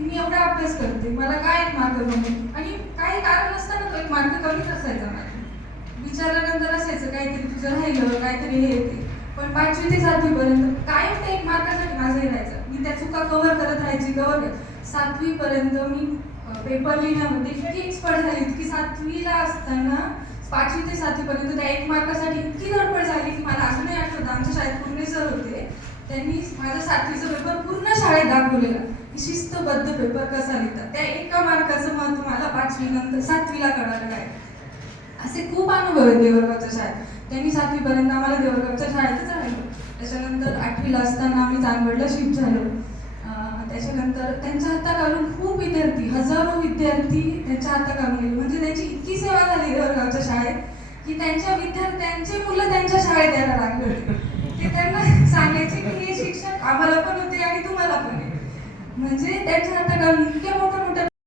की मी एवढा अभ्यास करते, मला काय एक मार्क कमी, आणि काही कारण नसताना तो एक मार्क कमीच असायचा माझा. विचारल्यानंतर असायचं काहीतरी तुझं राहिलं, काहीतरी हे ते. पण 5वी ते 7वी पर्यंत कायम ते एक मार्कासाठी माझं हे राहायचं. मी त्या चुका कव्हर करत राहायची, कव्हर करत. 7वी पर्यंत मी पेपर लिहिण्यामध्ये इतकी एक्सपर्ट झाली की 7वीला असताना 5वी ते 7वी पर्यंत त्या एक मार्कासाठी इतकी धडपड झाली की मला अजूनही आठवतं, आमच्या शाळेत पुणे सर होते, त्यांनी माझा 7वीचा पेपर पूर्ण शाळेत दाखवलेला की शिस्तबद्ध पेपर कसा लिहितात. त्या एका मार्काचं महत्त्व मला 5वी नंतर 7वीला कळालं काय. असे खूप अनुभव आहेत देवरगावच्या शाळेत. त्यांनी 7वी पर्यंत आम्हाला देवरगावच्या शाळेतच राहिलो. त्याच्यानंतर 8वीला असताना आम्ही चांदवडला शिफ्ट झालो. त्याच्यानंतर त्यांच्या हाताखालून खूप विद्यार्थी, हजारो विद्यार्थी त्यांच्या हाताखालून गेले. म्हणजे त्यांची इतकी सेवा झाली देवरगावच्या शाळेत की त्यांच्या विद्यार्थ्यांची मुलं त्यांच्या शाळेत यायला लागले होते. ते त्यांना सांगायचे की हे शिक्षक आम्हाला पण होते आणि तुम्हाला पण आहे. म्हणजे त्यांच्या हाताखालून इतक्या मोठ्या